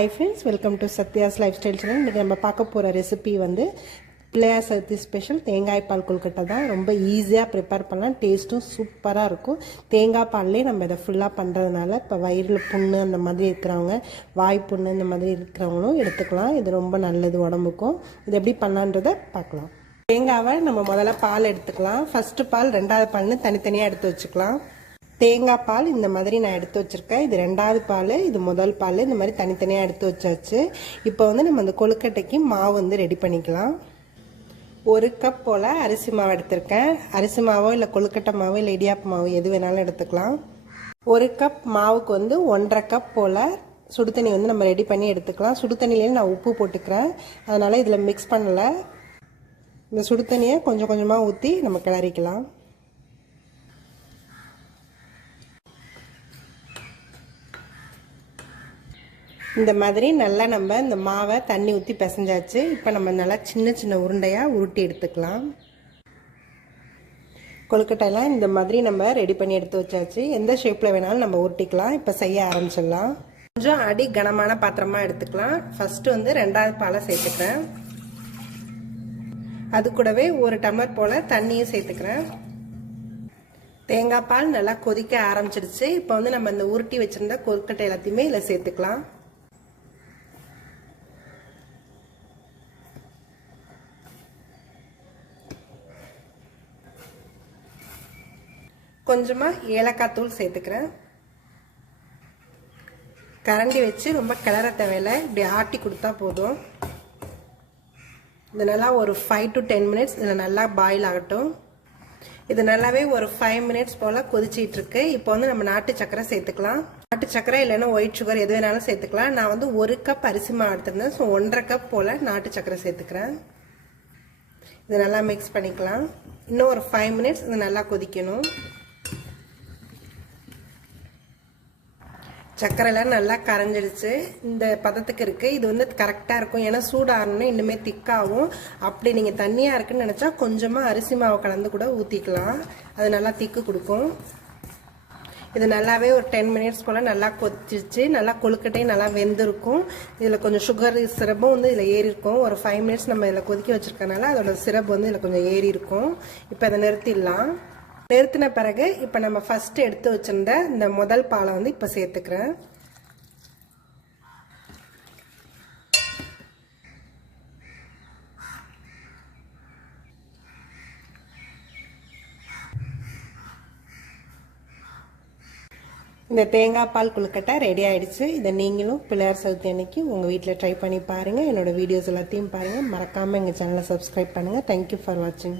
Hi friends welcome to Sathya's lifestyle channel இன்றைக்கி நம்ம பார்க்க போகிற ரெசிபி வந்து பிள்ளையார் சதுர்த்தி ஸ்பெஷல் தேங்காய் பால் கொழுக்கட்டை தான். ரொம்ப ஈஸியாக ப்ரிப்பேர் பண்ணலாம். டேஸ்ட்டும் சூப்பராக இருக்கும். தேங்காய் பால்லே நம்ம இதை ஃபுல்லாக பண்ணுறதுனால இப்போ வயிறில் புண்ணு அந்த மாதிரி இருக்கிறவங்க வாய் புண்ணு இந்த மாதிரி இருக்கிறவங்களும் எடுத்துக்கலாம். இது ரொம்ப நல்லது உடம்புக்கும். இது எப்படி பண்ணலான்றதை பார்க்கலாம். தேங்காவை நம்ம முதல்ல பால் எடுத்துக்கலாம். ஃபஸ்ட்டு பால் ரெண்டாவது பால்னு தனித்தனியாக எடுத்து வச்சுக்கலாம். தேங்காய் பால் இந்த மாதிரி நான் எடுத்து வச்சுருக்கேன். இது ரெண்டாவது பால் இது முதல் பால். இந்த மாதிரி தனித்தனியாக எடுத்து வச்சாச்சு. இப்போ வந்து நம்ம அந்த கொழுக்கட்டைக்கு மாவு வந்து ரெடி பண்ணிக்கலாம். ஒரு கப் போல் அரிசி மாவு எடுத்திருக்கேன். அரிசி மாவோ இல்லை கொழுக்கட்டை மாவோ இல்லை இடியாப்பு மாவு எது வேணாலும் எடுத்துக்கலாம். ஒரு கப் மாவுக்கு வந்து ஒன்றரை கப் போல் சுடு தண்ணி வந்து நம்ம ரெடி பண்ணி எடுத்துக்கலாம். சுடு தண்ணியிலே நான் உப்பு போட்டுக்கிறேன். அதனால் இதில் மிக்ஸ் பண்ணலை. இந்த சுடு தண்ணியை கொஞ்சம் கொஞ்சமாக ஊற்றி நம்ம கிளறிக்கலாம். இந்த மாதிரி நல்லா நம்ம இந்த மாவை தண்ணி ஊற்றி பிசைஞ்சாச்சு. இப்போ நம்ம நல்லா சின்ன சின்ன உருண்டையாக உருட்டி எடுத்துக்கலாம். கொழுக்கட்டையெல்லாம் இந்த மாதிரி நம்ம ரெடி பண்ணி எடுத்து வச்சாச்சு. எந்த ஷேப்பில் வேணாலும் நம்ம உருட்டிக்கலாம். இப்போ செய்ய ஆரம்பிச்சிடலாம். கொஞ்சம் அடி கனமான பாத்திரமாக எடுத்துக்கலாம். ஃபஸ்ட்டு வந்து ரெண்டாவது பாலை சேர்த்துக்கிறேன். அது கூடவே ஒரு டம்ளர் போல் தண்ணியும் சேர்த்துக்கிறேன். தேங்காய் பால் நல்லா கொதிக்க ஆரம்பிச்சிடுச்சு. இப்போ வந்து நம்ம இந்த உருட்டி வச்சுருந்த கொழுக்கட்டை எல்லாத்தையுமே இதில் சேர்த்துக்கலாம். கொஞ்சமாக ஏலக்காய் தூள் சேர்த்துக்கிறேன். கரண்டி வச்சு ரொம்ப கிளற தேவையில்லை. இப்படி ஆட்டி கொடுத்தா போதும். இது நல்லா ஒரு ஃபைவ் டு டென் மினிட்ஸ் இதில் நல்லா பாயில் ஆகட்டும். இது நல்லாவே ஒரு ஃபைவ் மினிட்ஸ் போல் கொதிச்சிகிட்ருக்கு இப்போ வந்து நம்ம நாட்டு சக்கரை சேர்த்துக்கலாம். நாட்டு சக்கரை இல்லைன்னா ஒயிட் சுகர் எது வேணாலும் சேர்த்துக்கலாம். நான் வந்து ஒரு கப் அரிசி மாவு எடுத்திருந்தேன். ஸோ ஒன்றரை கப் போல் நாட்டு சக்கரை சேர்த்துக்கிறேன். இது நல்லா மிக்ஸ் பண்ணிக்கலாம். இன்னும் ஒரு ஃபைவ் மினிட்ஸ் இது நல்லா கொதிக்கணும். சர்க்கரைலாம் நல்லா கரைஞ்சிடுச்சு இந்த பதத்துக்கு இருக்குது இது வந்து கரெக்டாக இருக்கும். ஏன்னா சூடாகணும்னா இன்னுமே திக்காகும் அப்படி நீங்கள் தண்ணியாக இருக்குன்னு நினச்சா கொஞ்சமாக அரிசி மாவு கலந்து கூட ஊற்றிக்கலாம் அது நல்லா திக்கு கொடுக்கும். இது நல்லாவே ஒரு டென் மினிட்ஸ் போல் நல்லா கொதிச்சிச்சு நல்லா கொழுக்கட்டையும் நல்லா வெந்திருக்கும். இதில் கொஞ்சம் சுகர் சிரப்பும் வந்து இதில் ஏறி இருக்கும். ஒரு ஃபைவ் மினிட்ஸ் நம்ம இதில் கொதிக்க வச்சுருக்கனால அதோட சிரப் வந்து இதில் கொஞ்சம் ஏறி இருக்கும். இப்போ அதை நிறுத்திடலாம். நிறுத்தின பிறகு இப்போ நம்ம ஃபஸ்ட்டு எடுத்து வச்சுருந்த இந்த முதல் பாலை வந்து இப்போ சேர்த்துக்கிறேன். இந்த தேங்காய் பால் குழுக்கட்டை ரெடி ஆகிடுச்சு இதை நீங்களும் பிள்ளையார் சதுர்த்தி அன்னைக்கு உங்கள் வீட்டில் ட்ரை பண்ணி பாருங்கள் என்னோடய வீடியோஸ் எல்லாத்தையும் பாருங்கள் மறக்காமல் எங்கள் சேனலை சப்ஸ்கிரைப் பண்ணுங்கள் தேங்க்யூ ஃபார் வாட்சிங்